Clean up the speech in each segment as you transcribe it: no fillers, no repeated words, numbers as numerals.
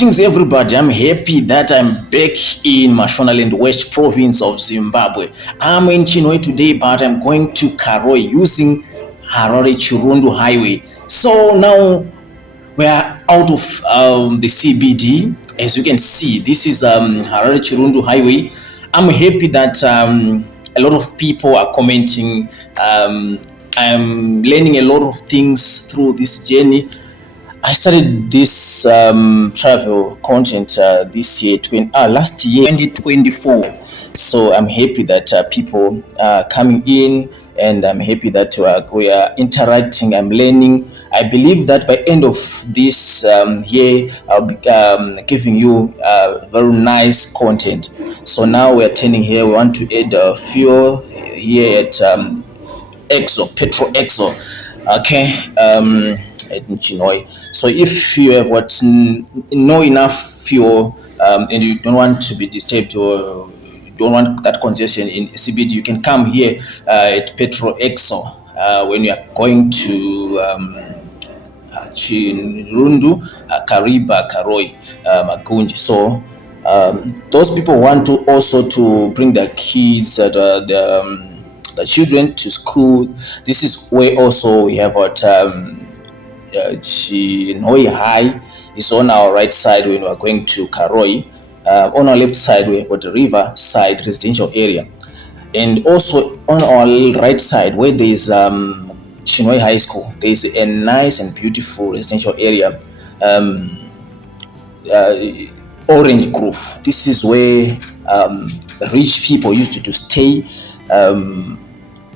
Greetings everybody, I'm happy that I'm back in Mashonaland West Province of Zimbabwe. I'm in Chinhoyi today, but I'm going to Karoi using Chirundu Highway. So now we are out of the CBD. As you can see, this is Chirundu Highway. I'm happy that a lot of people are commenting. I'm learning a lot of things through this journey. I started this travel content this year, last year, 2024. So I'm happy that people are coming in, and I'm happy that we are interacting. I'm learning. I believe that by end of this year, I'll be giving you very nice content. So now we're turning here. We want to add fuel here at petrol exo. Okay. At Chinhoyi. So if you have no enough fuel and you don't want to be disturbed or you don't want that congestion in CBD, you can come here at Petro Exo when you are going to Chirundu, Kariba, Karoi, Makonde. So those people want to also to bring their kids, the children to school. This is where also we have what Chinhoyi High is on our right side when we are going to Karoi. On our left side we have got the river side residential area, and also on our right side where there is Chinhoyi High School, there is a nice and beautiful residential area, Orange Grove. This is where rich people used to stay a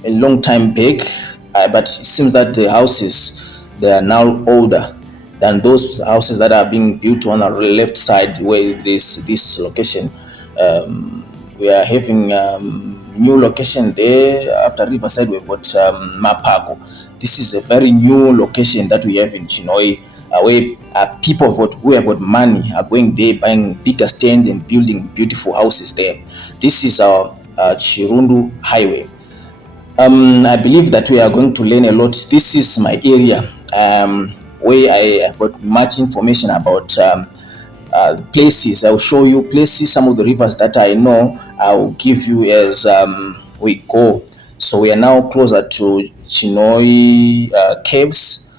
long time back, but it seems that the houses, they are now older than those houses that are being built on our left side where this location. We are having new location there. After Riverside we've got Mapako. This is a very new location that we have in Chinhoyi, where people who have got money are going there, buying bigger stands and building beautiful houses there. This is our Chirundu Highway. I believe that we are going to learn a lot. This is my area where I have got much information about places. I will show you places, some of the rivers that I know. I will give you as we go. So we are now closer to Chinhoyi Caves.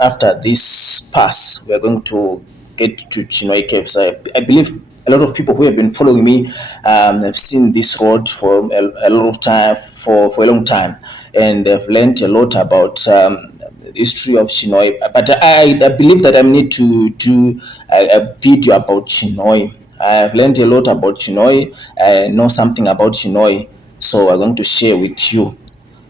After this pass, we are going to get to Chinhoyi Caves. I believe a lot of people who have been following me have seen this road for a lot of time, for a long time, and they've learned a lot about the history of Chinhoyi. But I believe that I need to do a video about Chinhoyi. I have learned a lot about Chinhoyi. I know something about Chinhoyi, so I'm going to share with you.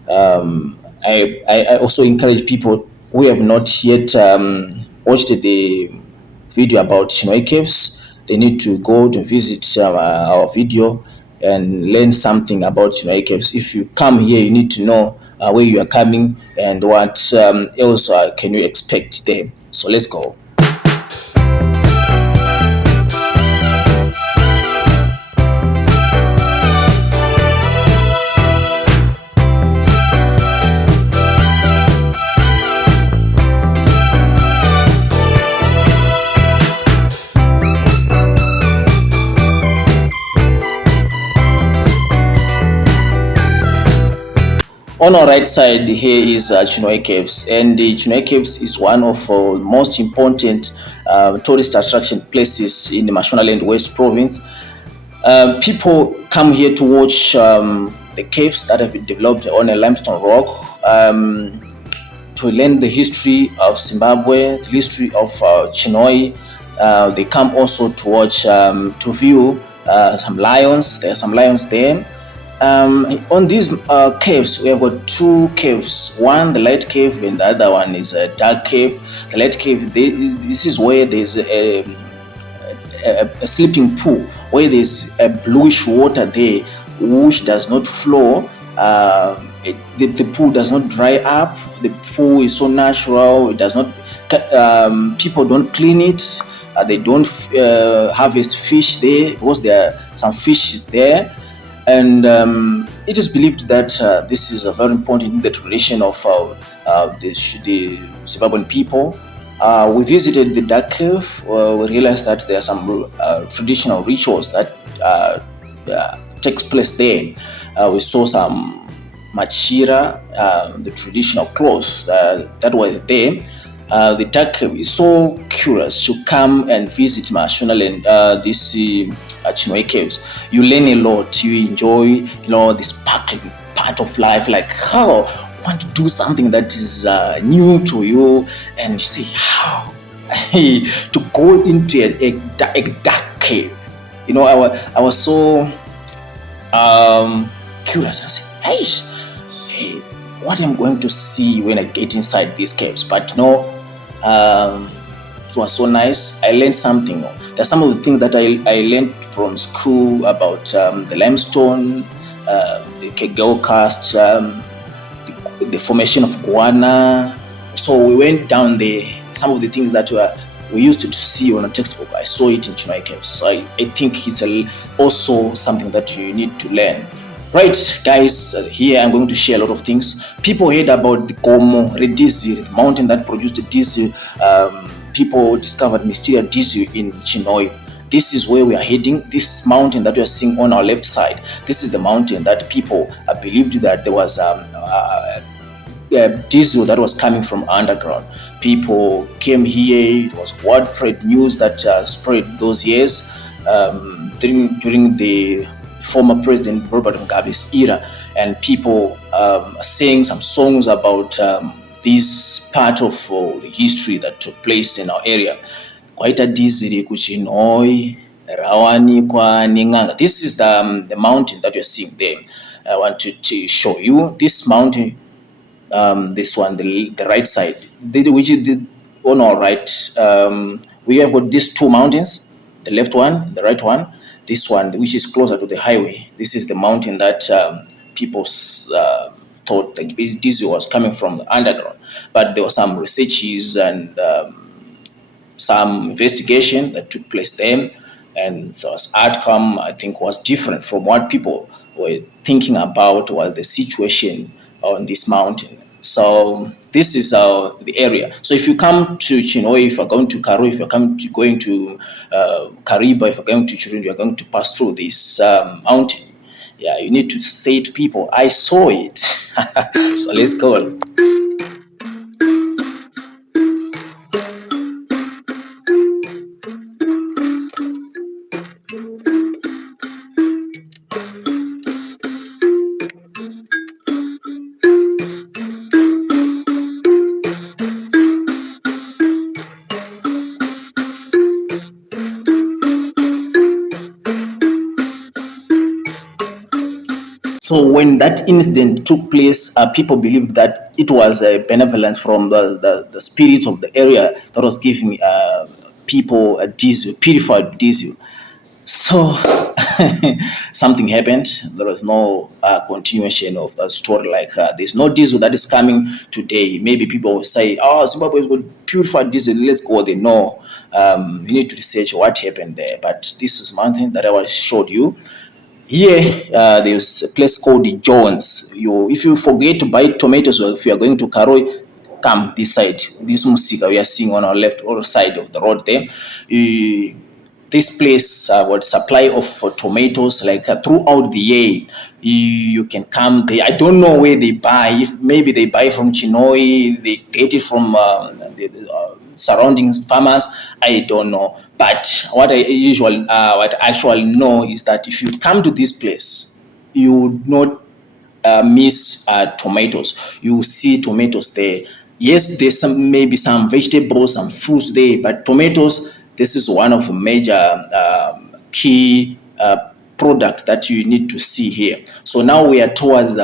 I also encourage people who have not yet watched the video about Chinhoyi Caves. They need to go to visit our video and learn something about Chinhoyi Caves. If you come here, you need to know where you are coming and what else can you expect there. So let's go. On our right side here is Chinhoyi Caves, and the Chinhoyi Caves is one of the most important tourist attraction places in the Mashonaland West Province. People come here to watch the caves that have been developed on a limestone rock, to learn the history of Zimbabwe, the history of Chinhoyi. They come also to watch, to view some lions. There are some lions there. On these caves, we have got two caves. One, the light cave, and the other one is a dark cave. The light cave, this is where there's a sleeping pool, where there's a bluish water there, which does not flow. The pool does not dry up. The pool is so natural. It does not. People don't clean it. They don't harvest fish there because there are some fishes there. And it is believed that this is very important in the tradition of the Zimbabwean people. We visited the dark cave. We realized that there are some traditional rituals that takes place there. We saw some machira, the traditional clothes that were there. The dark cave is so curious to come and visit Mashonaland, this Chinhoyi caves. You learn a lot. You enjoy, the sparkling part of life, like how want to do something that is new to you, and you say how to go into a dark cave. I was so curious. I said, hey, what am I going to see when I get inside these caves? But no, it was so nice. I learned something. There's some of the things that I learned from school about the limestone, the Kegel cast, the formation of guana. So we went down there. Some of the things that we used to see on a textbook, I saw it in Chinhoyi caves. So I think it's also something that you need to learn. Right, guys, here I'm going to share a lot of things. People heard about the Gomo, red diesel, the mountain that produced the diesel. People discovered mysterious diesel in Chinhoyi. This is where we are heading. This mountain that we are seeing on our left side, this is the mountain that people believed that there was diesel that was coming from underground. People came here. It was widespread news that spread those years during the former President Robert Mugabe's era, and people saying some songs about this part of the history that took place in our area. Kwaita diziri kuChinhoyi, rawanikwa ning'anga. This is the mountain that you're seeing there. I want to show you this mountain. This one, the right side, which is on our right. We have got these two mountains, the left one, the right one. This one, which is closer to the highway, this is the mountain that people thought that diesel was coming from underground. But there were some researches and some investigation that took place then, and so its outcome, I think, was different from what people were thinking about was the situation on this mountain. So this is the area. So if you come to Chinhoyi, if you're going to Karoi, if you're going to Kariba, if you're going to Chirundu, you're going to pass through this mountain. Yeah, you need to say to people, I saw it. So let's go. So when that incident took place, people believed that it was a benevolence from the spirits of the area that was giving people a diesel, purified diesel. So something happened. There was no continuation of the story. Like there's no diesel that is coming today. Maybe people will say, "Oh, Zimbabwe has got purified diesel. Let's go there." No, you need to research what happened there. But this is one thing that I showed you. Here, there's a place called the Jones. If you forget to buy tomatoes, or if you are going to Karoi, come this side. This Musika we are seeing on our left or side of the road there. This place got supply of tomatoes like throughout the year. You can come there. I don't know where they buy. If maybe they buy from Chinhoyi, they get it from the surrounding farmers. I don't know. But what I actually know is that if you come to this place, you would not miss tomatoes. You will see tomatoes there. Yes, there's maybe some vegetables, some fruits there, but tomatoes, this is one of the major key products that you need to see here. So now we are towards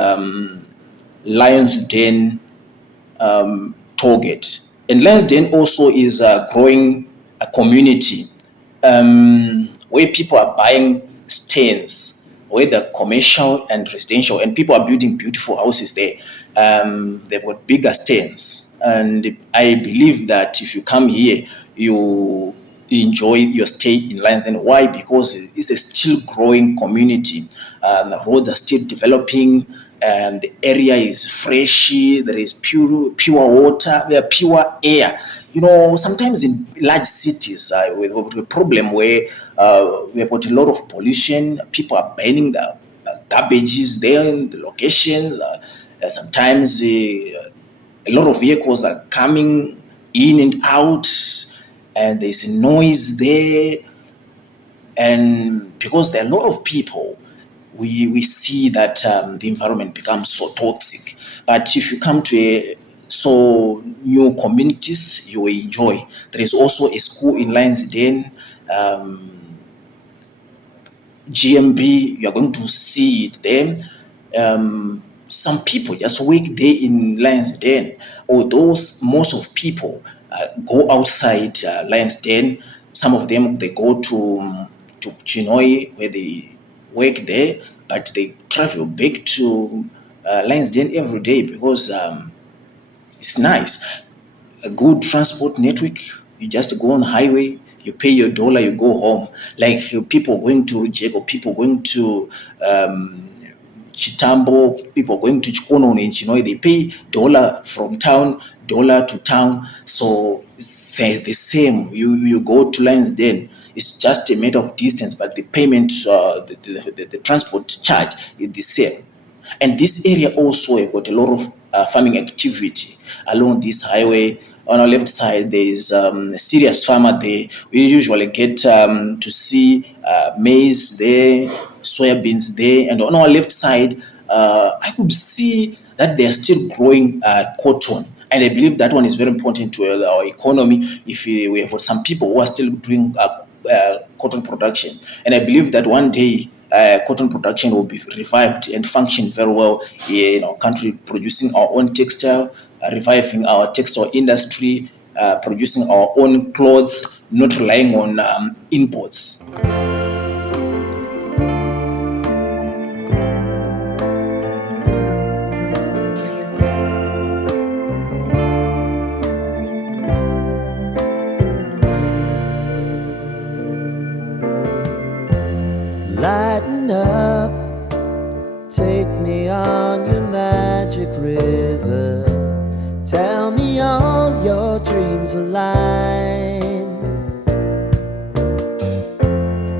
Lion's Den target. And Lion's Den also is growing a community where people are buying stands, whether commercial and residential, and people are building beautiful houses there. They've got bigger stands, and I believe that if you come here, you enjoy your stay in London. Why? Because it's a still growing community. The roads are still developing, and the area is fresh. There is pure water, pure air. sometimes in large cities, we have a problem where we have got a lot of pollution. People are burning the garbages there in the locations. Sometimes a lot of vehicles are coming in and out, and there's noise there. And because there are a lot of people, we see that the environment becomes so toxic. But if you come to new communities, you will enjoy. There is also a school in Lionsden, GMB, you are going to see it there. Some people just work there in Lionsden, although most of people go outside Lionsden. Some of them, they go to Chinhoyi, where they work there, but they travel back to Lionsden every day because it's nice. A good transport network. You just go on highway, you pay your dollar, you go home. Like people going to Rujeko, people going to Chitambo, people going to Chikono in Chinoy, they pay dollar from town, dollar to town. So it's the same. You go to Lionsden, it's just a matter of distance, but the payment, the transport charge is the same. And this area also have got a lot of farming activity along this highway. On our left side, there is a serious farmer there. We usually get to see maize there, soybeans there. And on our left side, I could see that they are still growing cotton. And I believe that one is very important to our economy. If we have got some people who are still doing cotton production. And I believe that one day cotton production will be revived and function very well in our country, producing our own textile, reviving our textile industry, producing our own clothes, not relying on imports. Lighten up, take me on your magic river. Tell me all your dreams align.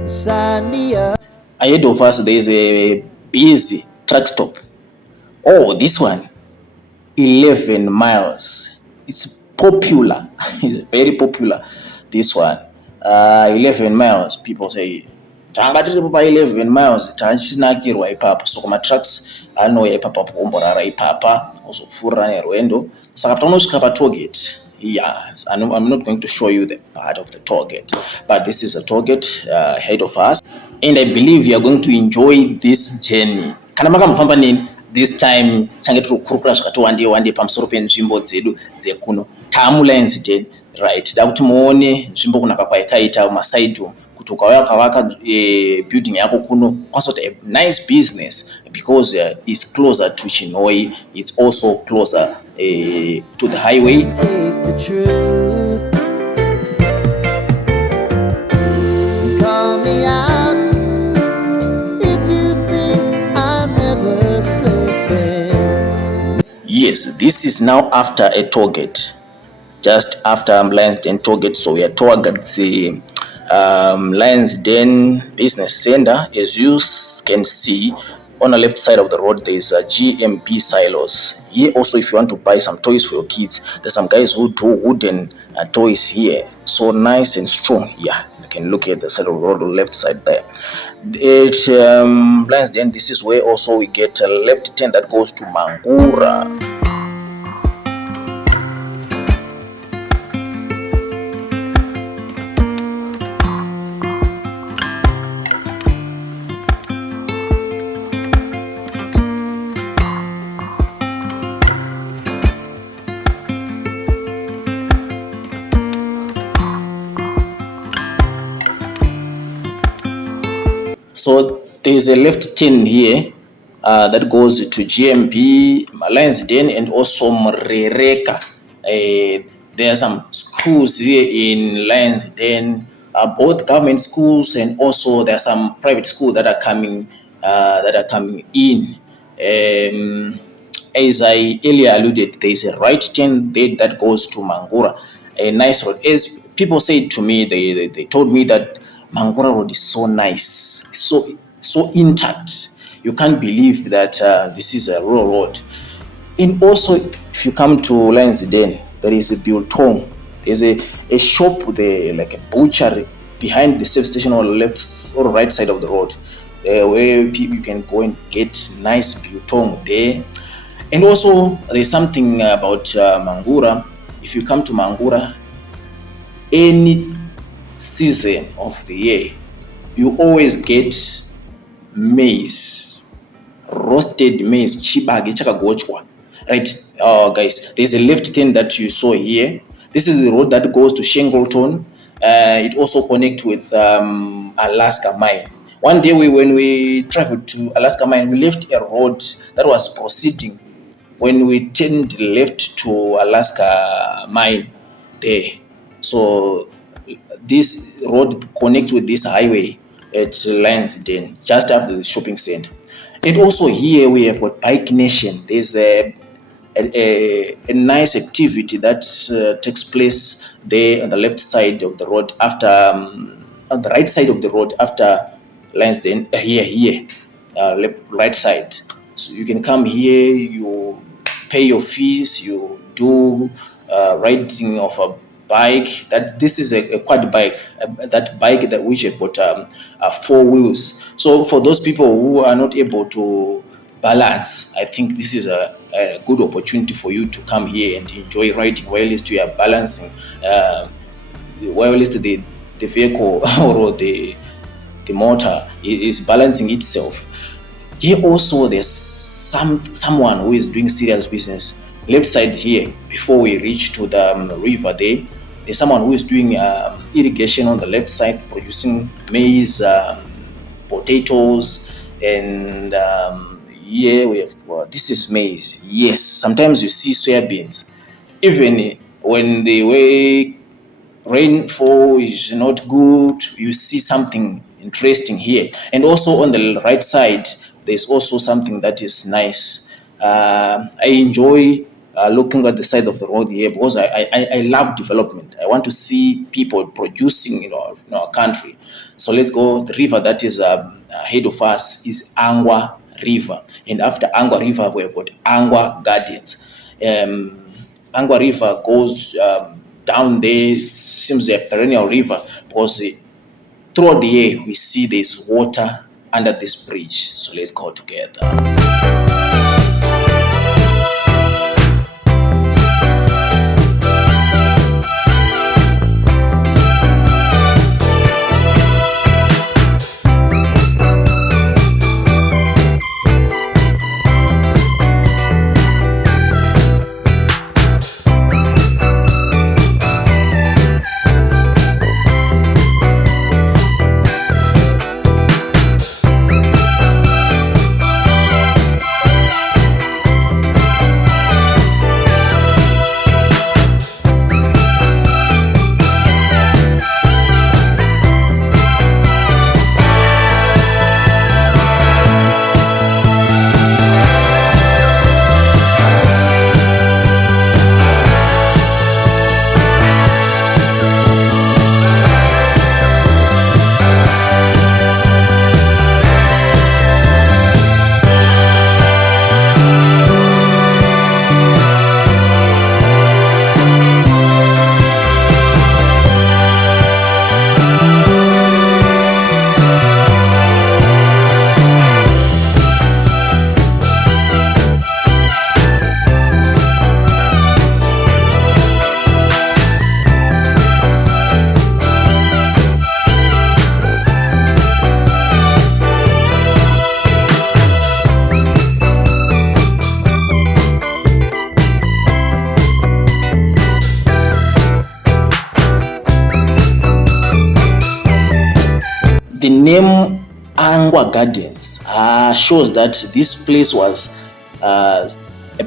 Sign me up. Ahead of us, there is a busy truck stop. Oh, this one, 11 miles. It's popular. It's very popular, this one. 11 miles. People say, tanga tiri pa 11 miles tachinakirwa ipapo, so trucks anouya ipapa kuomborara ipapa ozopfuurira nerwendo, saka paunosvika patollgate. Yeah, I'm not going to show you the part of the tollgate, but this is a tollgate ahead of us, and I believe you are going to enjoy this journey. Kana makamufamba nini this time change tiri kukurukura zvakati wandei pamusoro penzvimbo dzedu dzekuno tamuLionsden, right? Da kuti muone nzvimbo kunaka kwaikaita maside umu, kuti ukauya ukavaka building yako kuno kwanisa kuti a nice business, because it's closer to Chinhoyi, it's also closer to the highway. Take the truth, call me out if you think I'm never slipping. Yes, this is now after a tollgate, just after Lionsden tollgate. So we are towards the Lionsden Business Center. As you can see, on the left side of the road, there is a GMB silos. Here also, if you want to buy some toys for your kids, there's some guys who do wooden toys here. So nice and strong. Yeah, you can look at the side of the road, the left side there. At Lionsden, this is where also we get a left turn that goes to Mangura. So there's a left turn here that goes to GMB, Lionsden, and also Mrereka. There are some schools here in Lionsden, both government schools, and also there are some private schools that are coming in. As I earlier alluded, there is a right turn there that goes to Mangura. a nice road. As people said to me, they told me that Mangura Road is so nice, so intact. You can't believe that this is a rural road. And also, if you come to Lansden, there is a biltong. There's a shop there, like a butcher behind the service station on the left or right side of the road, where you can go and get nice biltong there. And also, there's something about Mangura. If you come to Mangura, any season of the year, you always get maize, roasted maize, chibage chakagochwa. Right, guys, there's a left turn that you saw here. This is the road that goes to Shingleton. It also connects with Alaska Mine. One day, when we traveled to Alaska Mine, we left a road that was proceeding. When we turned left to Alaska Mine there. So this road connects with this highway at Lansden, just after the shopping center. And also here we have got Bike Nation. There's a nice activity that takes place there on the left side of the road after on the right side of the road after Lansden. Right side. So you can come here, you pay your fees, you do riding of a bike. That this is a quad bike, that bike that which have got 4 wheels. So for those people who are not able to balance, I think this is a good opportunity for you to come here and enjoy riding while you are balancing, while the vehicle or the motor is balancing itself. Here also there's someone who is doing serious business. Left side here, before we reach to the river there's someone who is doing irrigation on the left side, producing maize, potatoes, and here we have, this is maize. Yes, sometimes you see soybeans. Even when the way rainfall is not good, you see something interesting here. And also on the right side, there's also something that is nice. I enjoy looking at the side of the road here because I love development. I want to see people producing in our country. So let's go. The river that is ahead of us is Angwa River. And after Angwa River, we've got Angwa Gardens. Angwa River goes down there, seems a perennial river because throughout the year we see there's water under this bridge. So let's go together. The name Angwa Gardens shows that this place was a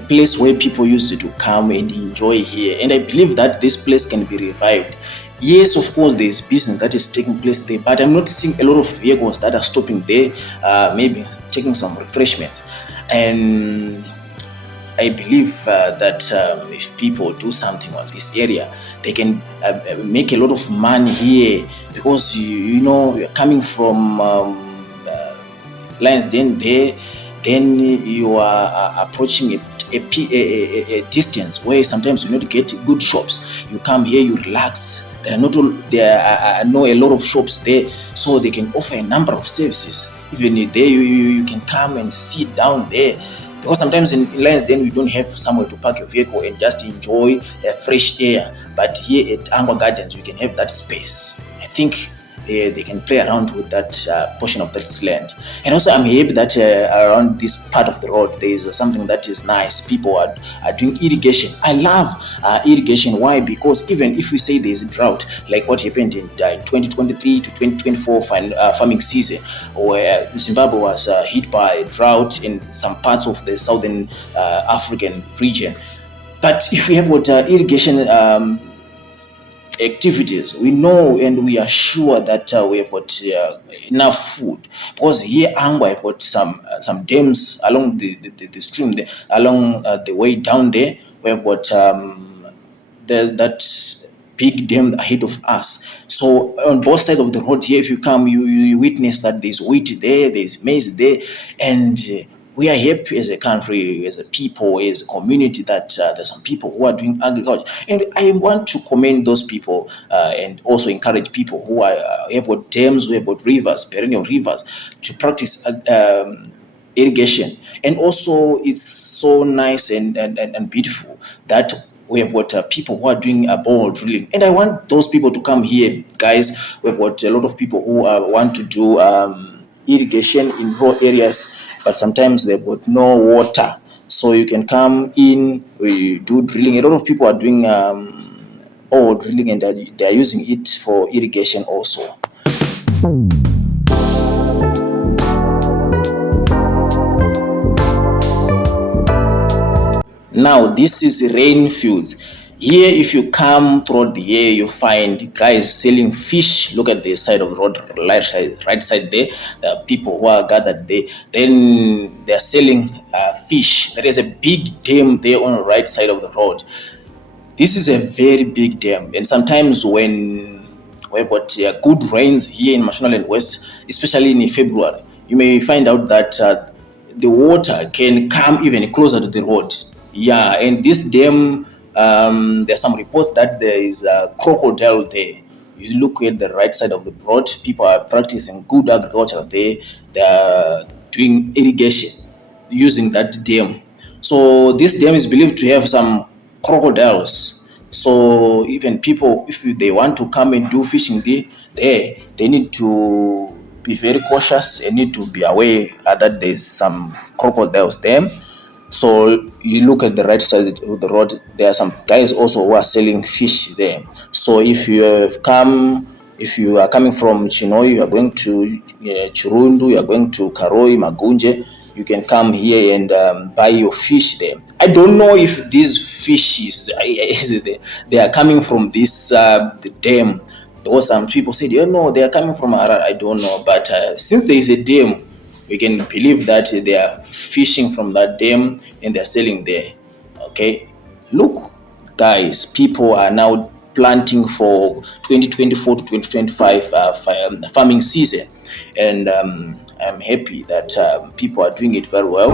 place where people used to come and enjoy here. And I believe that this place can be revived. Yes, of course, there is business that is taking place there, but I'm not seeing a lot of vehicles that are stopping there, maybe taking some refreshments. And I believe that if people do something on this area, they can make a lot of money here, because you know, you're coming from lines, then you are approaching a distance where sometimes you not get good shops. You come here, you relax. There are not all, there are, I know a lot of shops there, so they can offer a number of services. Even there, you can come and sit down there, because sometimes in lines then you don't have somewhere to park your vehicle and just enjoy fresh air. But here at Angwa Gardens, you can have that space. I think they can play around with that portion of that land. And also, I'm happy that around this part of the road, there is something that is nice. People are doing irrigation. I love irrigation. Why? Because even if we say there is a drought, like what happened in 2023 to 2024 farming season, where Zimbabwe was hit by a drought in some parts of the southern African region. But if we have water irrigation activities, we know and we are sure that we have got enough food, because here Angwa have got some dams along the stream there, along the way down there. We have got that big dam ahead of us. So on both sides of the road here, if you come, you witness that there's wheat there, there's maize there, and we are happy as a country, as a people, as a community, that there's some people who are doing agriculture. And I want to commend those people and also encourage people who have got dams, who have got rivers, perennial rivers, to practice irrigation. And also, it's so nice and beautiful that we have got people who are doing bore drilling. And I want those people to come here, guys. We've got a lot of people who want to do irrigation in rural areas, but sometimes they've got no water. So you can come in, we do drilling. A lot of people are doing ore drilling, and they are using it for irrigation also. Now, this is rain fields. Here, if you come through the year, you find guys selling fish. Look at the side of the road, right side there. There are people who are gathered there. Then they are selling fish. There is a big dam there on the right side of the road. This is a very big dam, and sometimes when we've got good rains here in Mashonaland West, especially in February, you may find out that the water can come even closer to the road. Yeah, and this dam, there's some reports that there is a crocodile there. You look at the right side of the road, people are practicing good agriculture there. They are doing irrigation using that dam. So this dam is believed to have some crocodiles. So even people, if they want to come and do fishing there, they need to be very cautious and need to be aware that there's some crocodiles there. So you look at the right side of the road, there are some guys also who are selling fish there. So if you are coming from Chinhoyi, you are going to Chirundu, you are going to Karoi, Makonde, you can come here and buy your fish there. I don't know if these fishes they are coming from this the dam. There was some people said, no, they are coming from Harar. I don't know, but since there is a dam, we can believe that they are fishing from that dam and they're selling there. Okay, look, guys, people are now planting for 2024 to 2025 farming season, and I'm happy that people are doing it very well.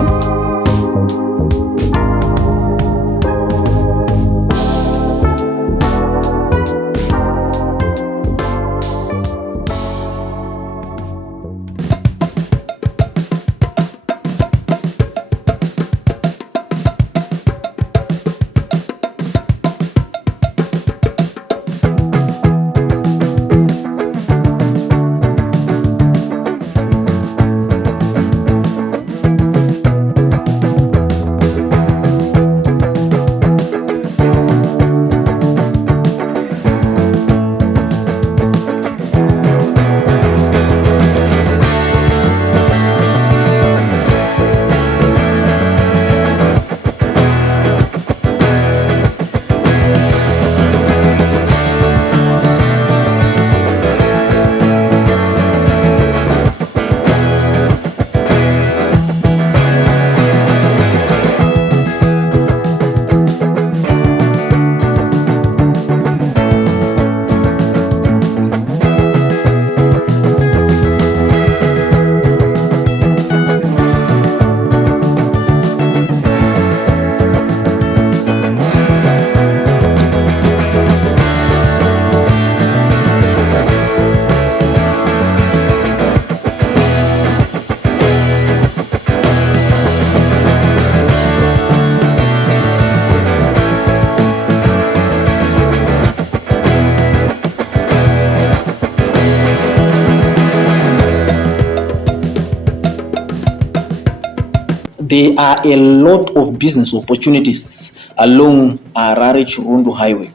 there are a lot of business opportunities along Harare Chirundu Highway.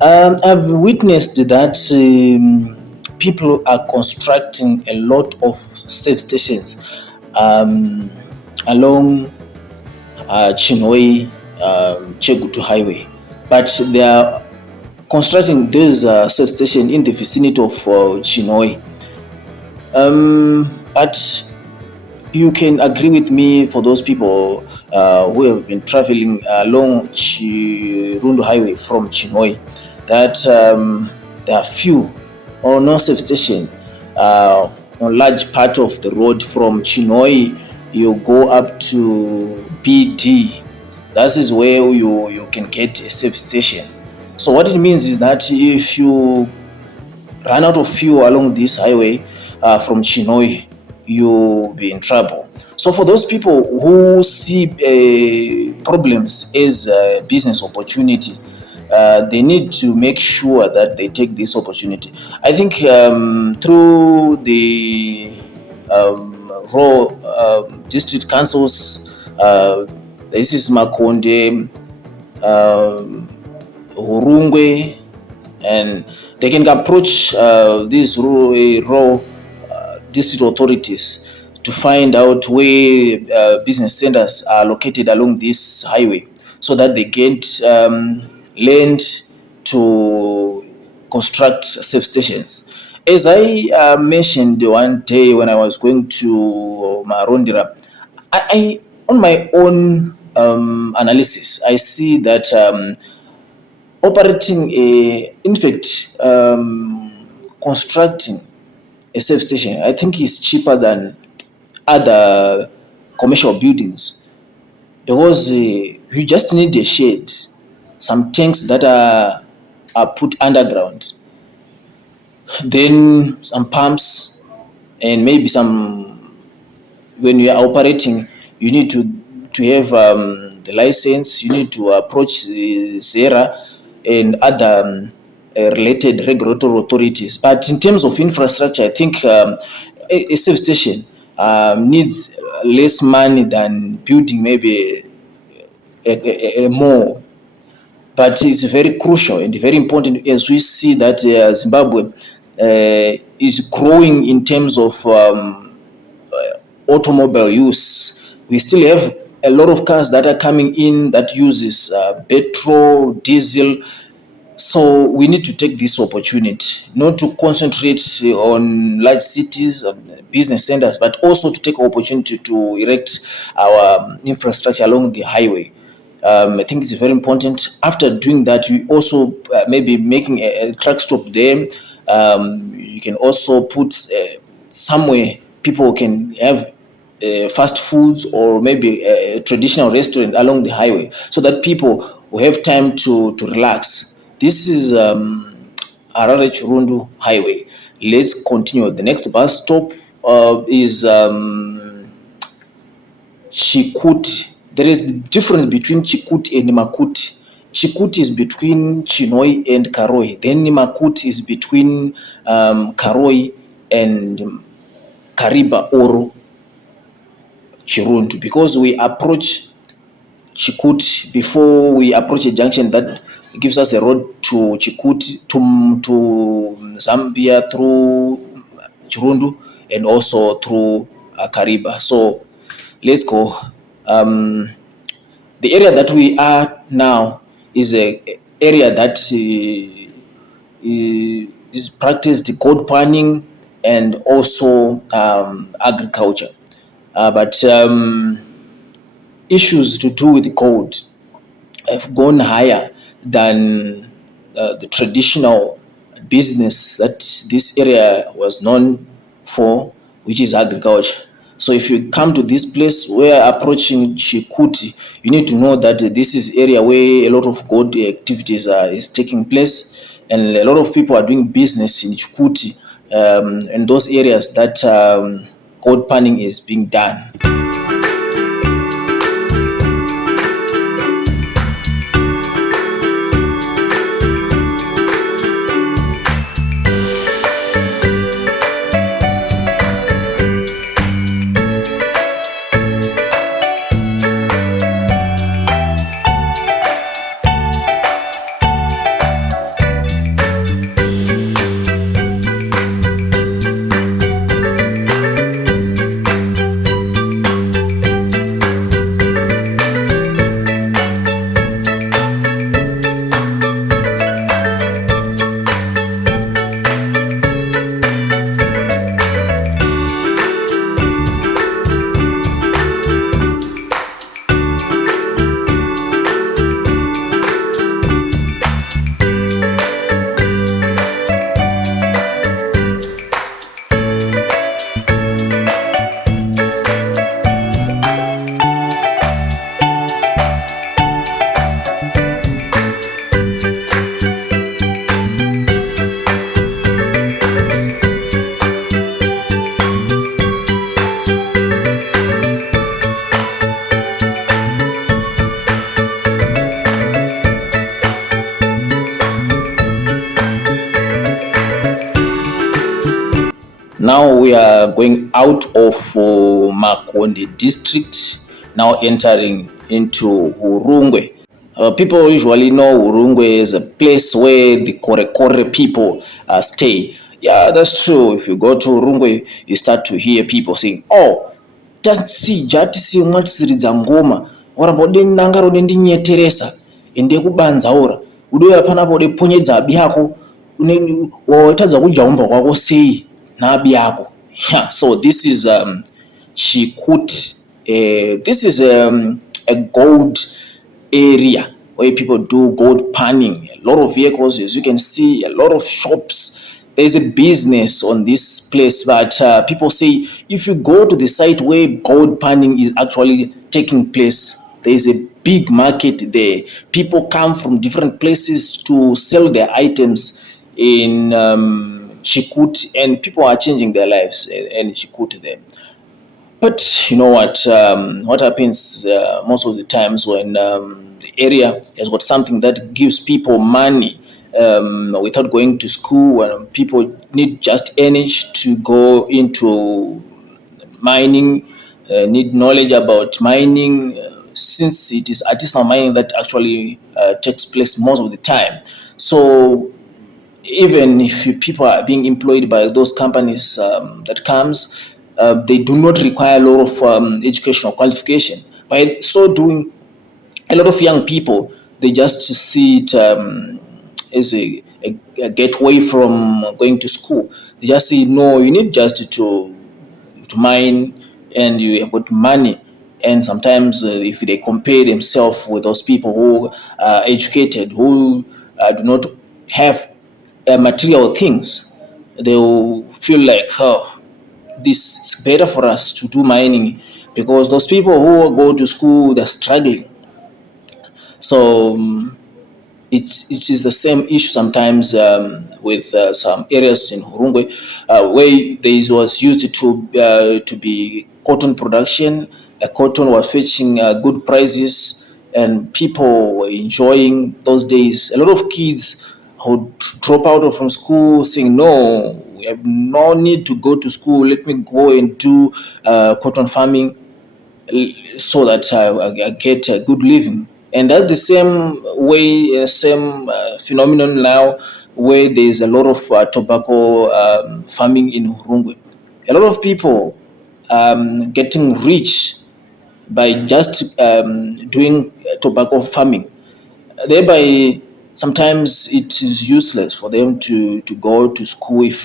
I've witnessed that people are constructing a lot of safe stations along Chinhoyi Chegutu Highway, but they are constructing this safe station in the vicinity of Chinhoyi. But you can agree with me, for those people who have been traveling along Chirundu Highway from Chinhoyi, that there are few or no safe station on large part of the road from Chinhoyi. You go up to BD. That is where you can get a safe station. So what it means is that if you run out of fuel along this highway from Chinhoyi, you'll be in trouble. So for those people who see problems as a business opportunity, they need to make sure that they take this opportunity. I think through the rural district councils, this is Makonde, Hurungwe, and they can approach these rural district authorities to find out where business centers are located along this highway, so that they get land to construct safe stations. As I mentioned one day when I was going to Marondira, I on my own analysis, I see that operating in fact, constructing a safe station, I think, is cheaper than other commercial buildings, because you just need a shed, some tanks that are put underground, then some pumps, and maybe some, when you are operating, you need to have the license, you need to approach ZERA and other related regulatory authorities. But in terms of infrastructure, I think a safe station needs less money than building maybe a mall. But it's very crucial and very important, as we see that Zimbabwe is growing in terms of automobile use. We still have a lot of cars that are coming in that uses petrol, diesel. So we need to take this opportunity, not to concentrate on large cities, business centers, but also to take opportunity to erect our infrastructure along the highway. I think it's very important. After doing that, we also maybe making a truck stop there. You can also put somewhere people can have fast foods, or maybe a traditional restaurant along the highway, so that people will have time to relax. This is Harare Chirundu Highway. Let's continue. The next bus stop is Chikuti. There is difference between Chikuti and Makuti. Chikuti is between Chinhoyi and Karoi. Then Makuti is between Karoi and Kariba or Chirundu, because we approach Chikuti before we approach a junction that gives us a road to Chikuti, to Zambia through Chirundu, and also through Kariba. So let's go. The area that we are now is a area that is practiced goat farming and also agriculture. But issues to do with gold have gone higher than the traditional business that this area was known for, which is agriculture. So if you come to this place where approaching Chikuti, you need to know that this is area where a lot of gold activities is taking place, and a lot of people are doing business in Chikuti, and those areas that gold panning is being done. going out of Makonde district, now entering into Hurungwe. People usually know Hurungwe as a place where the Kore people stay. Yeah, that's true. If you go to Hurungwe, you start to hear people saying, "Oh, jati mwatisiridza ngoma waramba ode nangaro nendinyeteresa ende kubanzaura udoya panapo ode ponyedza abi yako watadza kujaumba kwako sei naabi yako." Yeah, so this is Chikuti. This is a gold area where people do gold panning. A lot of vehicles, as you can see, a lot of shops. There's a business on this place, but people say if you go to the site where gold panning is actually taking place, there's a big market there. People come from different places to sell their items in Chikuti, and people are changing their lives in Chikuti there. But you know what happens most of the times when the area has got something that gives people money without going to school, when people need just energy to go into mining, need knowledge about mining, since it is artisanal mining that actually takes place most of the time. So even if people are being employed by those companies that comes, they do not require a lot of educational qualification. By so doing, a lot of young people, they just see it as a gateway from going to school. They just say, no, you need just to mine, and you have got money. And sometimes if they compare themselves with those people who are educated, who do not have material things, they will feel like, oh, this is better for us to do mining, because those people who go to school, they're struggling. So it is the same issue sometimes with some areas in Hurungwe where there was used to be cotton production. Cotton was fetching good prices, and people were enjoying those days. A lot of kids would drop out from school saying, "No, we have no need to go to school. Let me go and do cotton farming, so that I get a good living." And that's the same way, same phenomenon now, where there's a lot of tobacco farming in Hurungwe. A lot of people getting rich by just doing tobacco farming. Thereby, sometimes it is useless for them to go to school if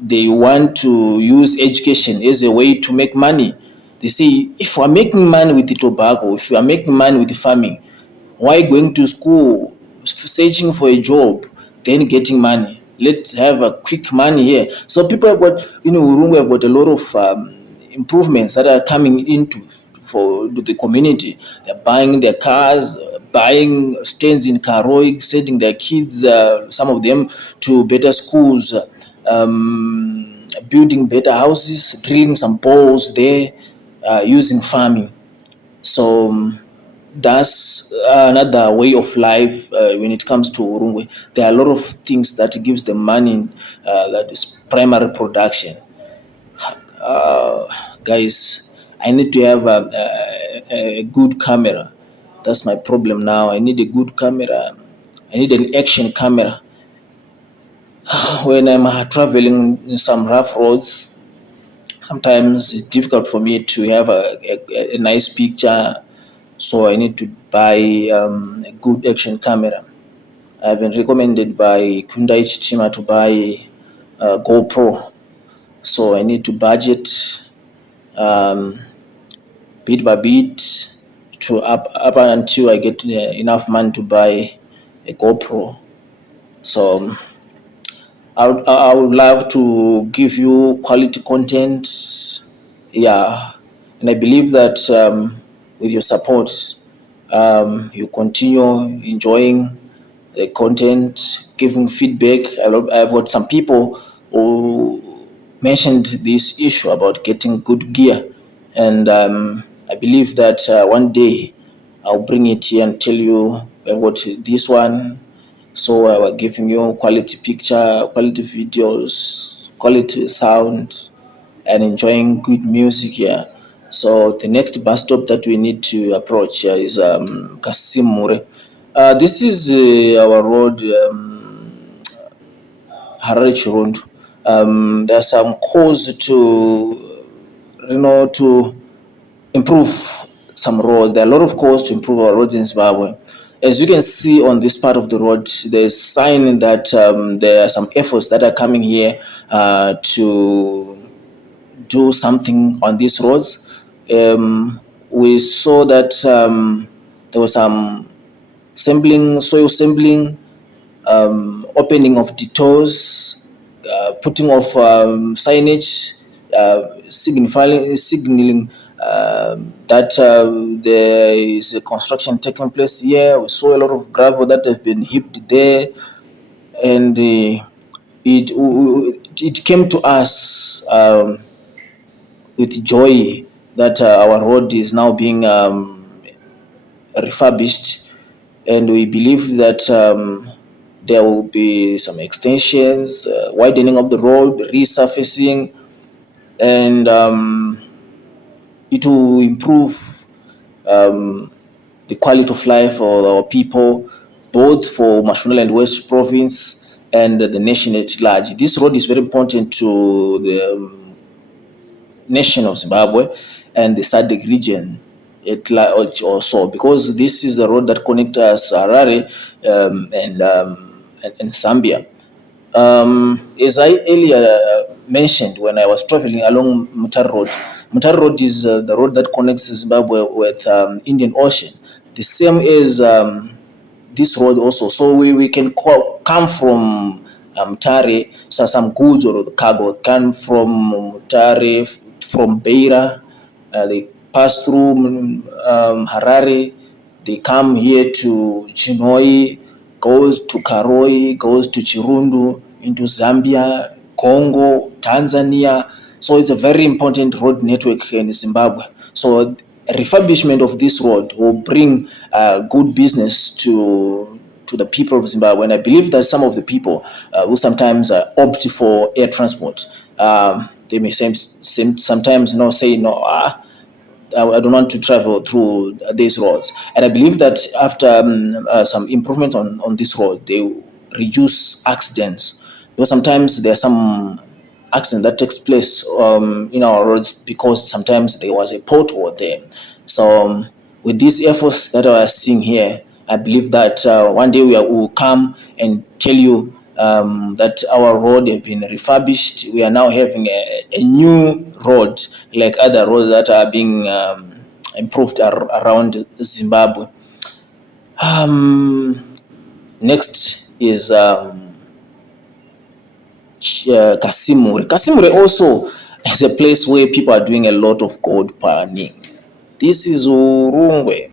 they want to use education as a way to make money. They say, if we are making money with the tobacco, if we are making money with the farming, why going to school, searching for a job, then getting money? Let's have a quick money here. So people have got, Urungu have got a lot of improvements that are coming into for the community. They're buying their cars, buying stands in Karoi, sending their kids, some of them, to better schools, building better houses, drilling some poles there, using farming. So that's another way of life when it comes to Urungwe. There are a lot of things that gives them money, that is primary production. Guys, I need to have a good camera. That's my problem now. I need a good camera. I need an action camera. When I'm traveling in some rough roads, sometimes it's difficult for me to have a nice picture. So I need to buy a good action camera. I've been recommended by Hyundai Chitima to buy a GoPro. So I need to budget bit by bit to up until I get enough money to buy a GoPro. So I would love to give you quality content. Yeah, and I believe that with your support, you continue enjoying the content, giving feedback. I've got some people who mentioned this issue about getting good gear, and I believe that one day I'll bring it here and tell you I've got this one. So I was giving you quality picture, quality videos, quality sound. and enjoying good music here. So the next bus stop that we need to approach here is Kasimhure. This is our road, Harare Chirundu. There are some calls to, to improve some roads. There are a lot of calls to improve our roads in Zimbabwe. As you can see on this part of the road, there's sign that there are some efforts that are coming here to do something on these roads. We saw that there was some soil sampling, opening of detours, putting of signage, signaling that there is a construction taking place here. We saw a lot of gravel that have been heaped there, and it came to us with joy that our road is now being refurbished, and we believe that there will be some extensions, widening of the road, resurfacing, and it will improve the quality of life of our people, both for Mashonaland West Province and the nation at large. This road is very important to the nation of Zimbabwe and the SADC region at large also, because this is the road that connects us Harare and Zambia. As I earlier mentioned when I was traveling along Mutare Road is the road that connects Zimbabwe with Indian Ocean, the same as this road also. So we can come from Mutare, so some goods or cargo come from Mutare, from Beira, they pass through Harare, they come here to Chinhoyi, goes to Karoi, goes to Chirundu, into Zambia, Congo, Tanzania. So it's a very important road network in Zimbabwe. So refurbishment of this road will bring good business to the people of Zimbabwe. And I believe that some of the people who sometimes opt for air transport, they may sometimes say no. I don't want to travel through these roads. And I believe that after some improvement on this road, they reduce accidents. Because sometimes there are some accident that takes place in our roads because sometimes there was a pothole there. So with these efforts that I are seeing here, I believe that one day we will come and tell you that our road have been refurbished. We are now having a new road like other roads that are being improved around Zimbabwe. Next is Kasimhure. Kasimhure also is a place where people are doing a lot of gold panning. This is Hurungwe.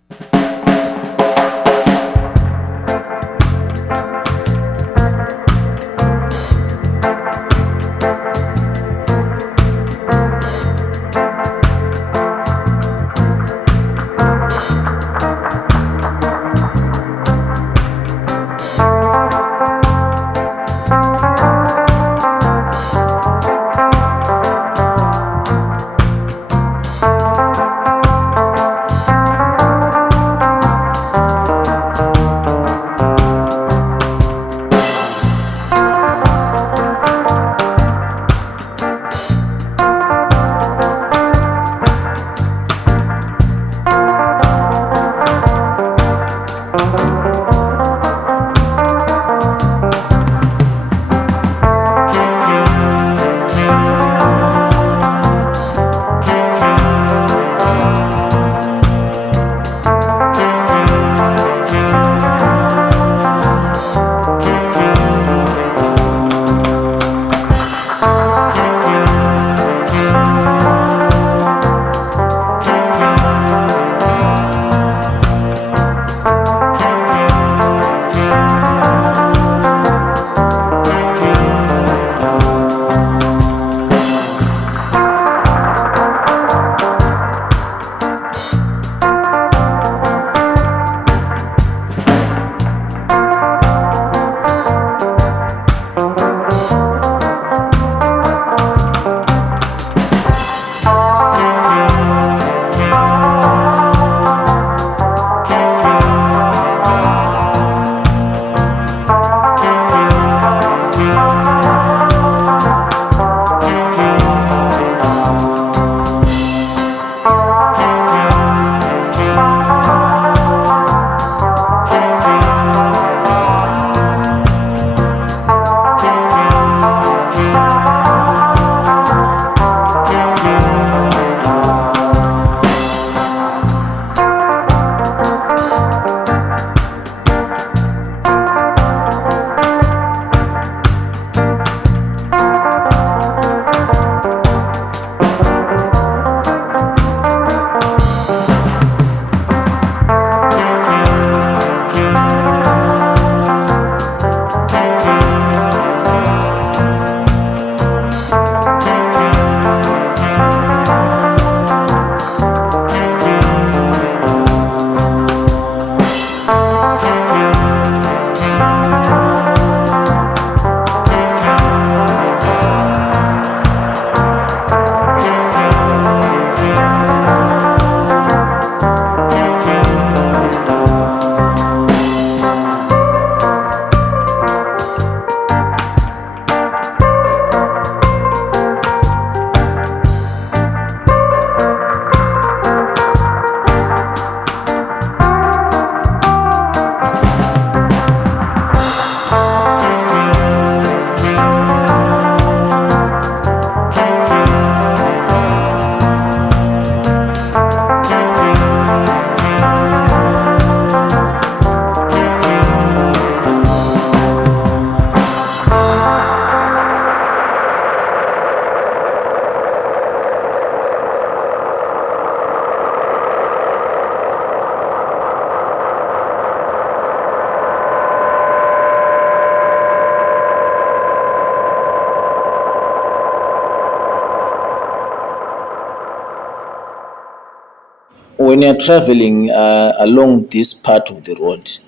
when you're traveling along this part of the road,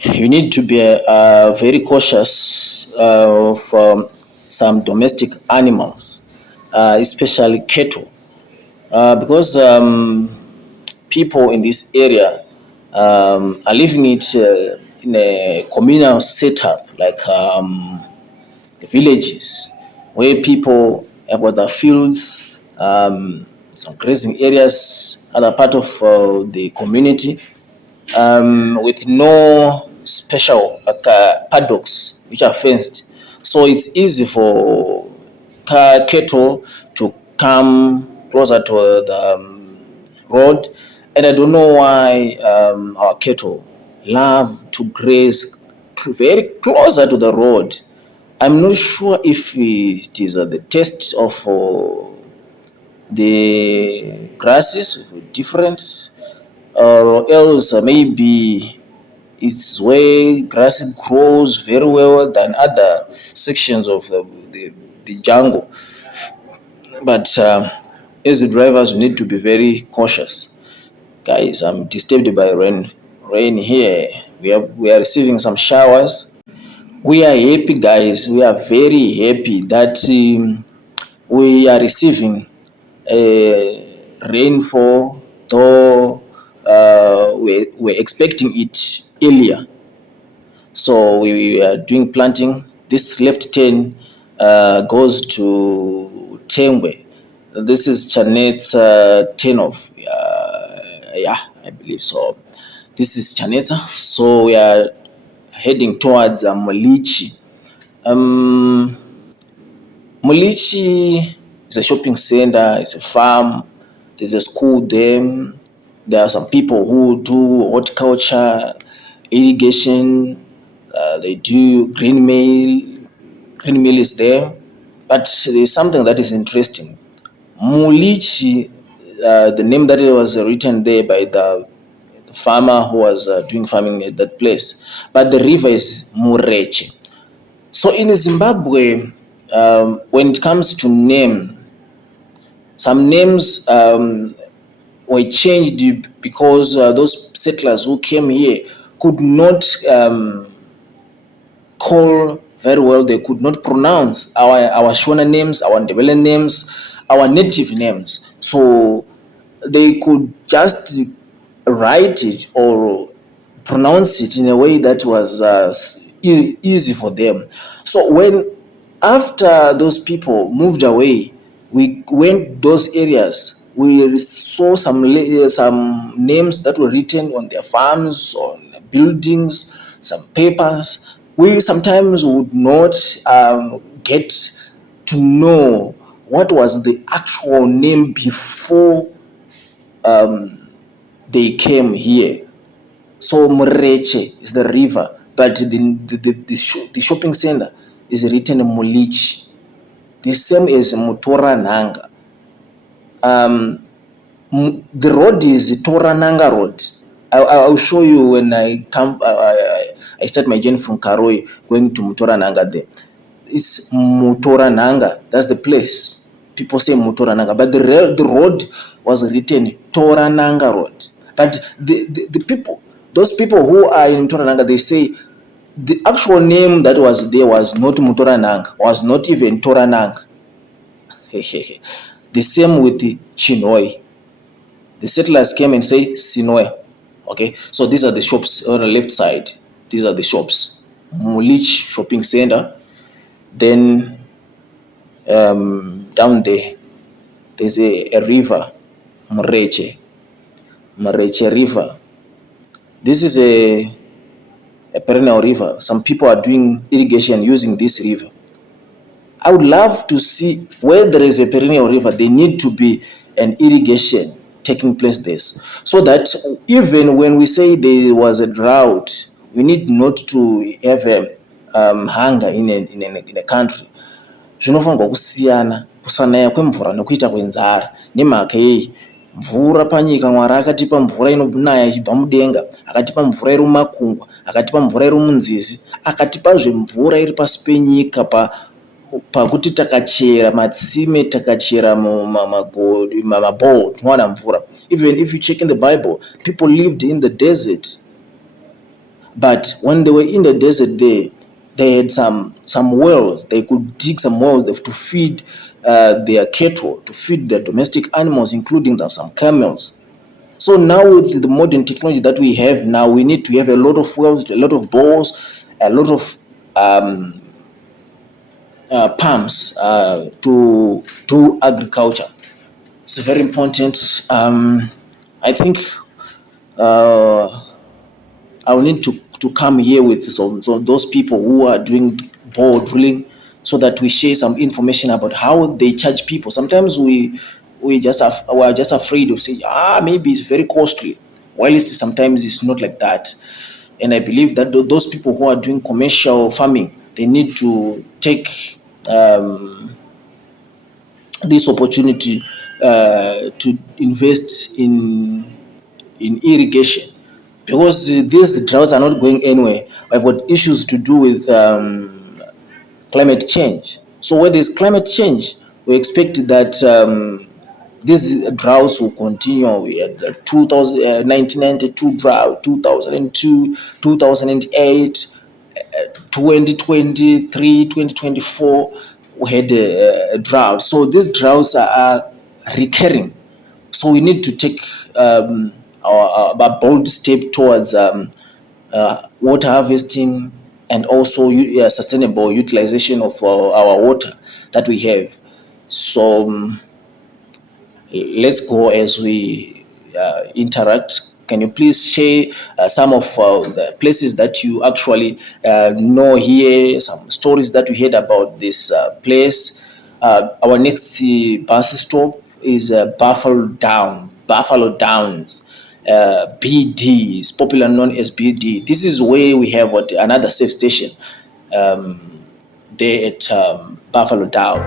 you need to be very cautious of some domestic animals, especially cattle, because people in this area are living it in a communal setup, like the villages, where people have got their fields, some grazing areas, other part of the community, with no special paddocks which are fenced. So it's easy for cattle to come closer to the road. And I don't know why our cattle love to graze very closer to the road. I'm not sure if it is the taste of the grasses different, or else maybe it's where grass grows very well than other sections of the jungle. But as the drivers, we need to be very cautious. Guys, I'm disturbed by rain here. We are receiving some showers. We are happy, guys. We are very happy that we are receiving rainfall, though we're expecting it earlier. So we are doing planting. This left turn goes to Tengwe. This is Chanet's turn off. Yeah, I believe so. This is Chanet's. So we are heading towards Molichi. Molichi is a shopping center, it's a farm, there's a school there. There are some people who do horticulture, irrigation, they do green meal. Green meal is there. But there's something that is interesting. Molichi, the name that it was written there by the farmer who was doing farming at that place. But the river is Mureche. So in Zimbabwe, when it comes to name, some names were changed because those settlers who came here could not call very well. They could not pronounce our Shona names, our Ndebele names, our native names. So they could just write it or pronounce it in a way that was easy for them. So when after those people moved away, we went those areas. We saw some names that were written on their farms, on buildings, some papers. We sometimes would not get to know what was the actual name before they came here. So Mureche is the river, but the shopping center is written Molichi. The same as Mutorananga. The road is Torananga Road. I'll show you when I come. I start my journey from Karoi going to Mutorananga there. It's Mutorananga. That's the place. People say Mutorananga, but the road was written Torananga Road. But the people, those people who are in Mutorananga, they say the actual name that was there was not Mutorananga, was not even Torananga. The same with the Chinhoyi. The settlers came and say Sinoe. Okay, so these are the shops on the left side. These are the shops. Mulich Shopping Center. Then down there, there's a river, Mureche River. This is a perennial river. Some people are doing irrigation using this river. I would love to see where there is a perennial river, there need to be an irrigation taking place there. So that even when we say there was a drought, we need not to have a hunger in a country. Zvinofanirwa kusiyana kusanaya kwemvura nekuita kwenzara. Nemhaka yei mvura panyika Mwari akatipa mvura inonaya ichibva mudenga, akatipa mvura iri mumakungwa, akatipa mvura iri munzizi, akatipazve mvura iri pasi penyika pakuti takachera matsime, takachera mabhoro tinowana mvura. Even if you check in the Bible, people lived in the desert, but when they were in the desert, they had some wells. They could dig some wells to feed their cattle, to feed their domestic animals, including some camels. So now with the modern technology that we have now, we need to have a lot of wells, a lot of bores, a lot of pumps to do agriculture. It's very important. I think I will need to come here with those people who are doing bore drilling, so that we share some information about how they charge people. Sometimes we are just afraid of saying, maybe it's very costly, while sometimes it's not like that. And I believe that those people who are doing commercial farming, they need to take this opportunity to invest in irrigation, because these droughts are not going anywhere. I've got issues to do with climate change. So where there's climate change, we expect that these droughts will continue. We had the 1992 drought, 2002, 2008, 2023, 2024, we had a drought. So these droughts are recurring. So we need to take a bold step towards water harvesting, and also sustainable utilization of our water that we have. So let's go as we interact. Can you please share some of the places that you actually know here, some stories that you heard about this place? Our next bus stop is Buffalo Downs. BD is popular known as BD. This is where we have another safe station there at Buffalo Down.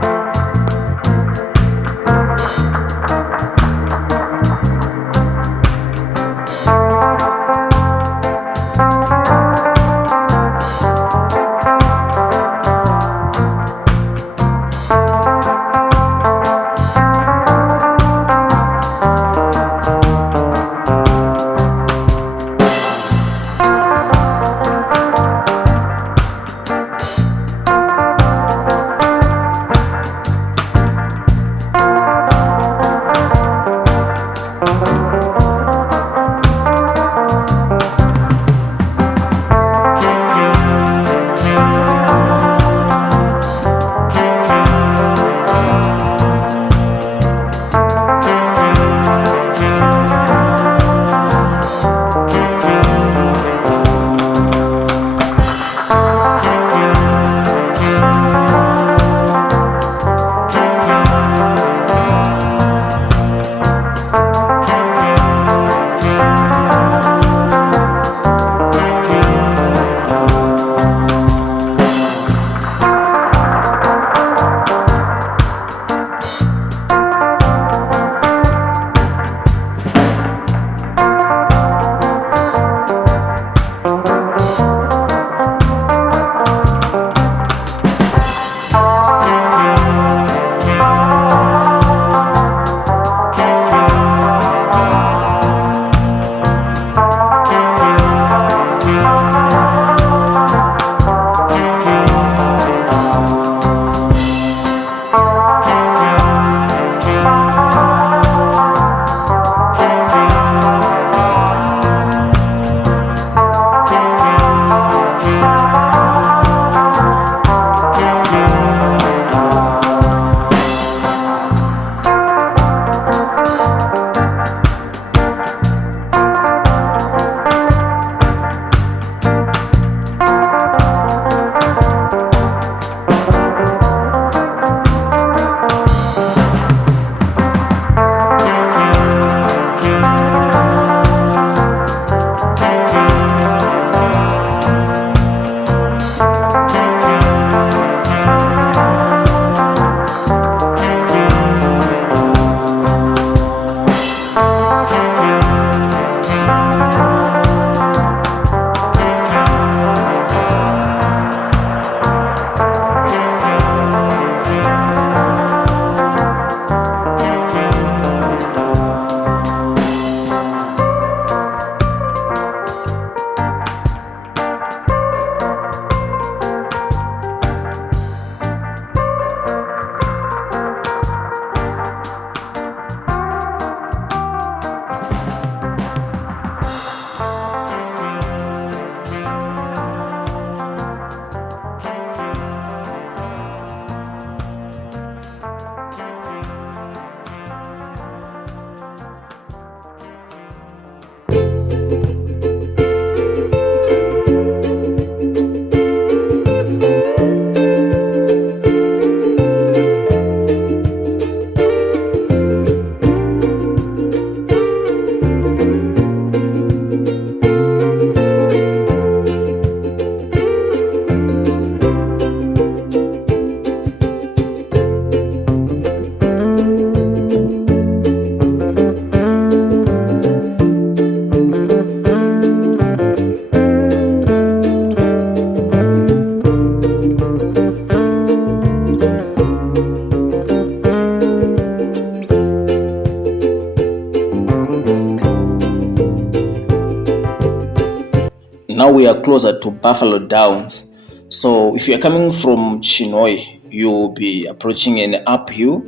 Now we are closer to Buffalo Downs. So if you are coming from Chinhoyi, you'll be approaching an uphill,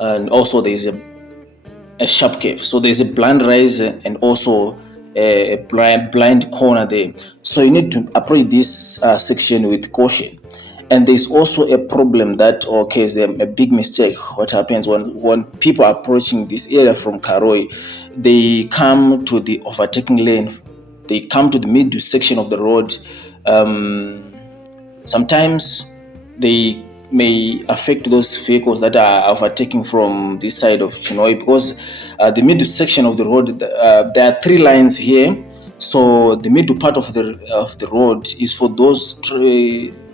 and also there is a sharp curve. So there's a blind rise and also a blind corner there. So you need to approach this section with caution. And there's also a problem that occurs there, a big mistake. What happens when people are approaching this area from Karoi, they come to the overtaking lane, they come to the middle section of the road. Sometimes they may affect those vehicles that are overtaking from this side of Chinhoyi, because the middle section of the road, there are 3 lines here. So the middle part of the road is for those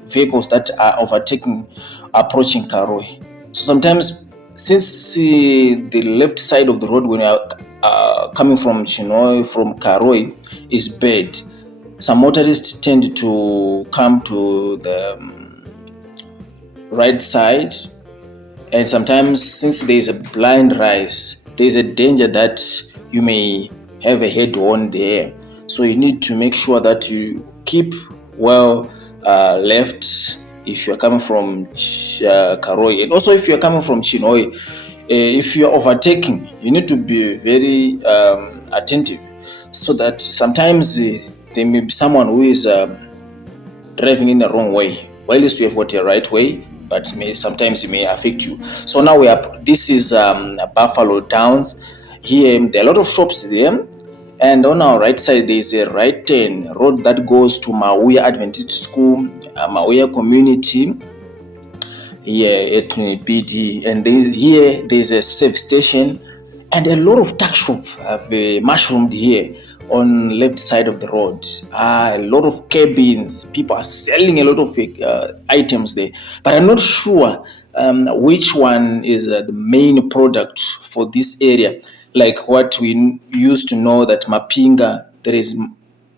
vehicles that are overtaking, approaching Karoi. So sometimes, since the left side of the road when you are coming from Chinhoyi, from Karoi, is bad, some motorists tend to come to the right side, and sometimes, since there is a blind rise, there is a danger that you may have a head-on there. So you need to make sure that you keep well left if you are coming from Karoi, and also if you are coming from Chinhoyi. If you are overtaking, you need to be very attentive, so that sometimes there may be someone who is driving in the wrong way. Well, at least you have got a right way, but sometimes it may affect you. So now this is Buffalo Downs. Here there are a lot of shops there, and on our right side there is a right turn road that goes to Mauya Adventist School, Mauya Community, here at BD. And there's a safe station, and a lot of tuck shops have mushroomed here on left side of the road. A lot of cabins, people are selling a lot of items there, but I'm not sure which one is the main product for this area. Like what we used to know, that Mapinga, there is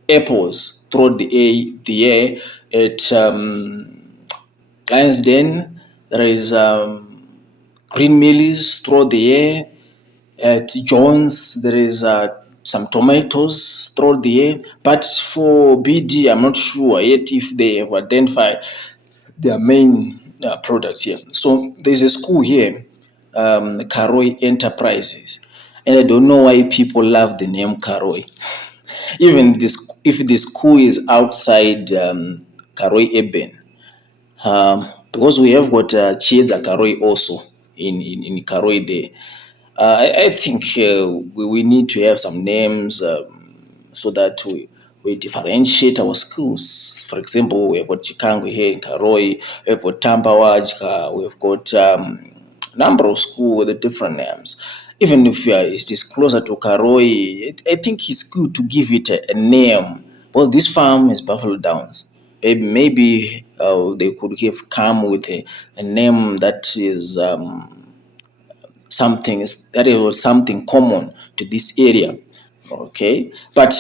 apples throughout the air at Lions Den, there is green mealies throughout the air. At Jones, there is some tomatoes throughout the air. But for BD, I'm not sure yet if they have identified their main products here. So there's a school here, Karoi Enterprises. And I don't know why people love the name Karoi. Even this, if the school is outside Karoi Eben, because we have got Chiedza Karoi also in Karoi there. I think we need to have some names so that we differentiate our schools. For example, we have got Chikangwe here in Karoi, we have got Tambawajka, we've got number of schools with the different names. Even if it is closer to Karoi, I think it's good to give it a name. Well, this farm is Buffalo Downs. Maybe they could have come with a name that is something common to this area. Okay, but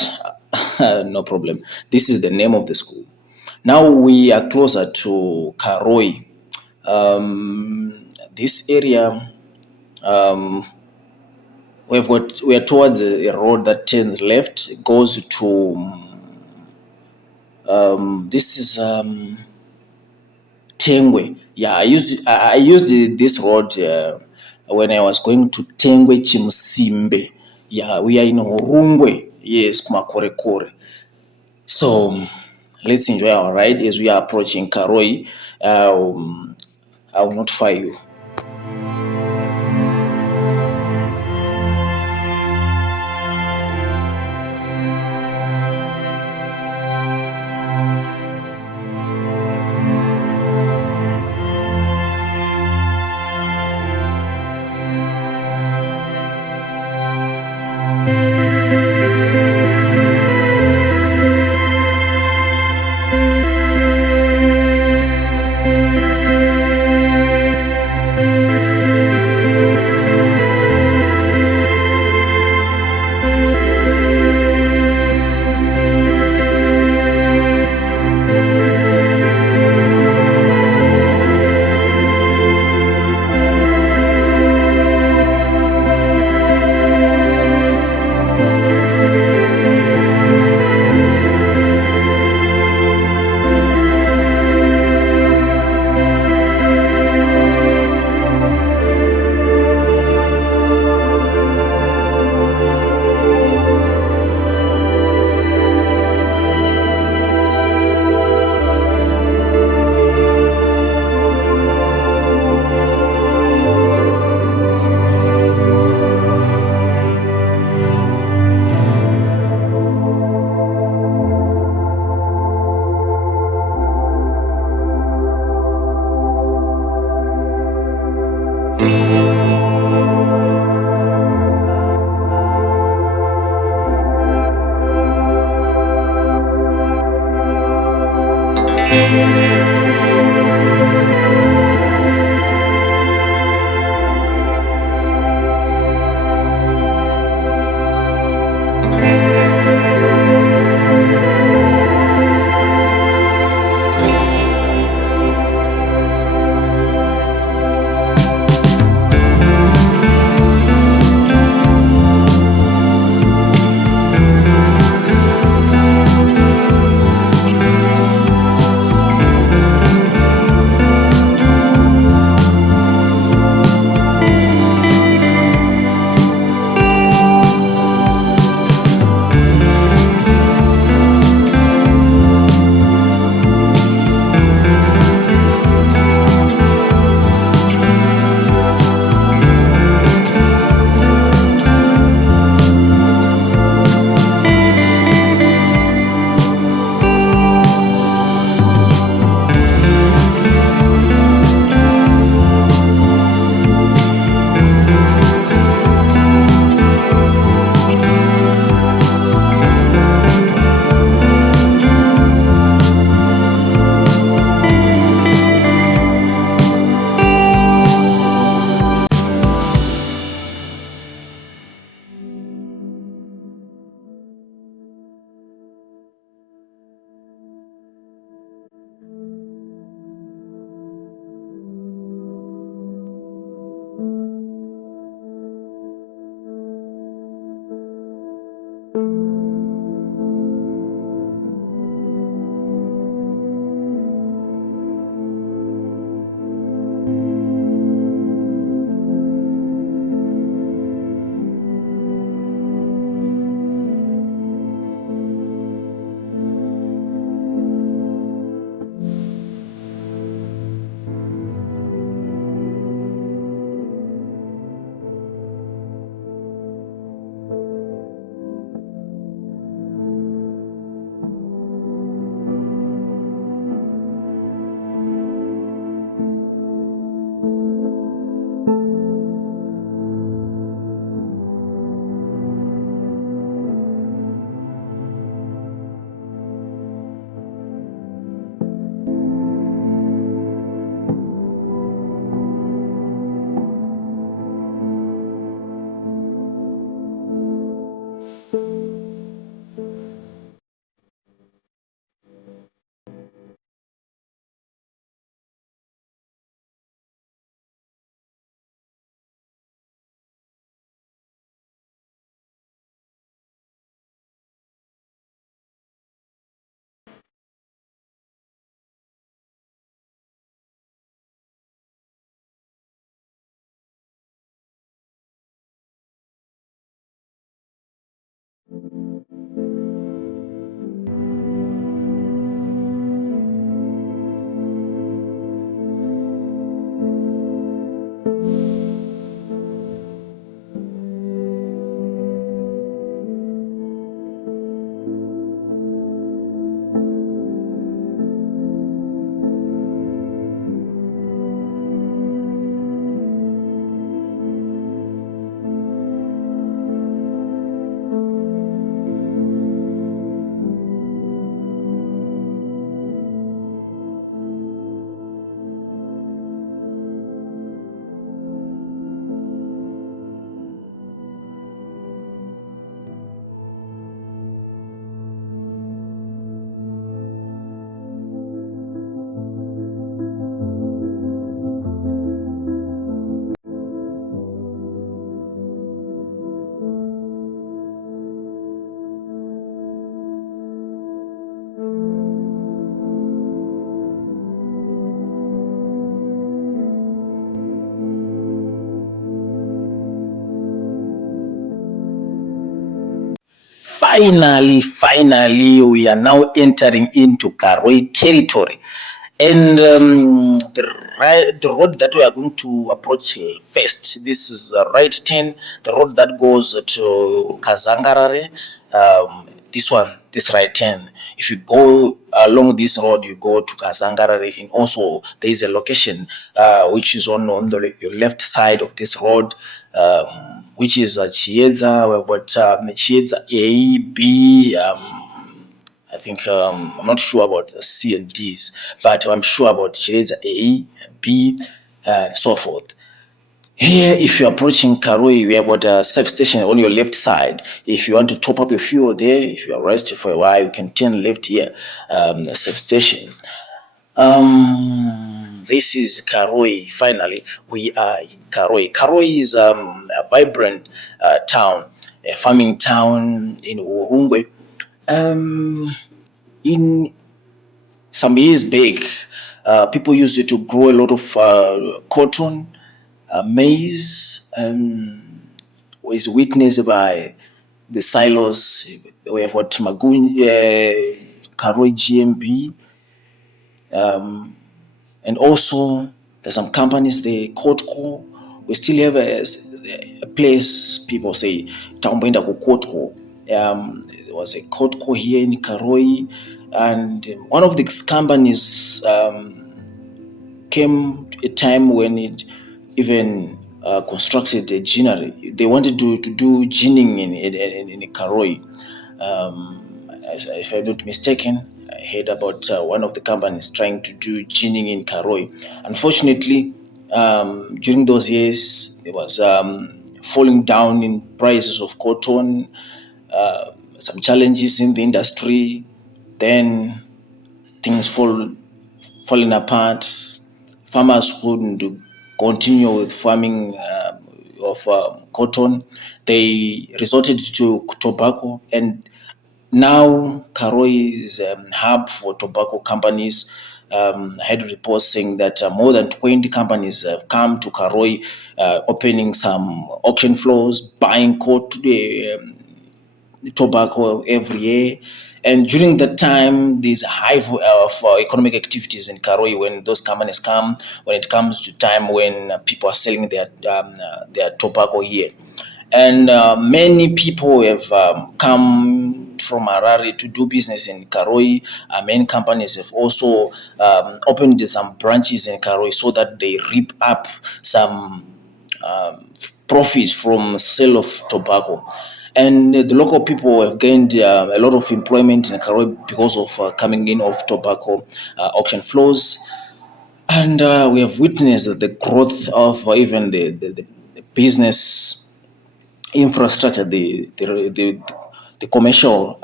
no problem. This is the name of the school. Now we are closer to Karoi. This area, we are towards a road that turns left, goes to this is Tengwe. Yeah, I used this road when I was going to Tengwe Chimsimbe. Yeah, we are in Hurungwe. Yes, Kumakorekore. So let's enjoy our ride as we are approaching Karoi. I will notify you. Finally, we are now entering into Karoi territory. And the road that we are going to approach first, this is right 10, the road that goes to Kazangarare. This right 10. If you go along this road, you go to Kazangarare. And also, there is a location which is on your left side of this road, which is Chiedza. We've got Chiedza A, B, I think I'm not sure about the C and D's, but I'm sure about Chireza A, B, and so forth. Here, if you're approaching Karoi, we have got a substation on your left side. If you want to top up your fuel there, if you are resting for a while, you can turn left here, the substation. This is Karoi. Finally, we are in Karoi. Karoi is a vibrant town, a farming town in Hurungwe. In some years back, people used it to grow a lot of cotton, maize, was witnessed by the silos. We have what Magunje, Karoi GMB, and also there's some companies, the Kotko. We still have a place people say Tamboinda Kotko. There was a Kotko here in Karoi, and one of the companies came a time when it even constructed a ginnery. They wanted to do ginning in Karoi. If I'm not mistaken, I heard about one of the companies trying to do ginning in Karoi. Unfortunately, during those years, there was falling down in prices of cotton, some challenges in the industry. Then things falling apart. Farmers couldn't continue with farming of cotton. They resorted to tobacco, and now Karoi is a hub for tobacco companies. I had reports saying that more than 20 companies have come to Karoi, opening some auction floors, buying tobacco every year. And during that time, there's a hive of economic activities in Karoi when those companies come, when it comes to time when people are selling their tobacco here. And many people have come from Harare to do business in Karoi. Many companies have also opened some branches in Karoi so that they reap up some profits from sale of tobacco. And the local people have gained a lot of employment in Karoi because of coming in of tobacco auction floors. And we have witnessed the growth of even the business infrastructure, the commercial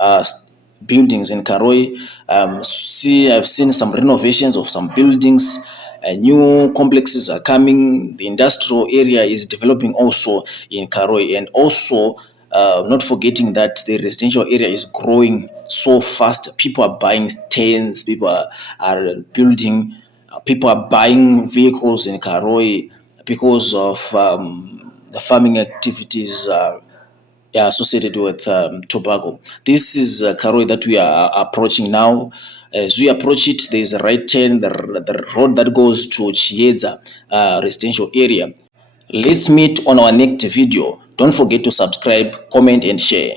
buildings in Karoi. I've seen some renovations of some buildings. New complexes are coming. The industrial area is developing also in Karoi, and also not forgetting that the residential area is growing so fast. People are buying stands. People are building. People are buying vehicles in Karoi because of the farming activities associated with tobacco. This is Karoi that we are approaching now. As we approach it, there is a right turn, the road that goes to Chiedza residential area. Let's meet on our next video. Don't forget to subscribe, comment, and share.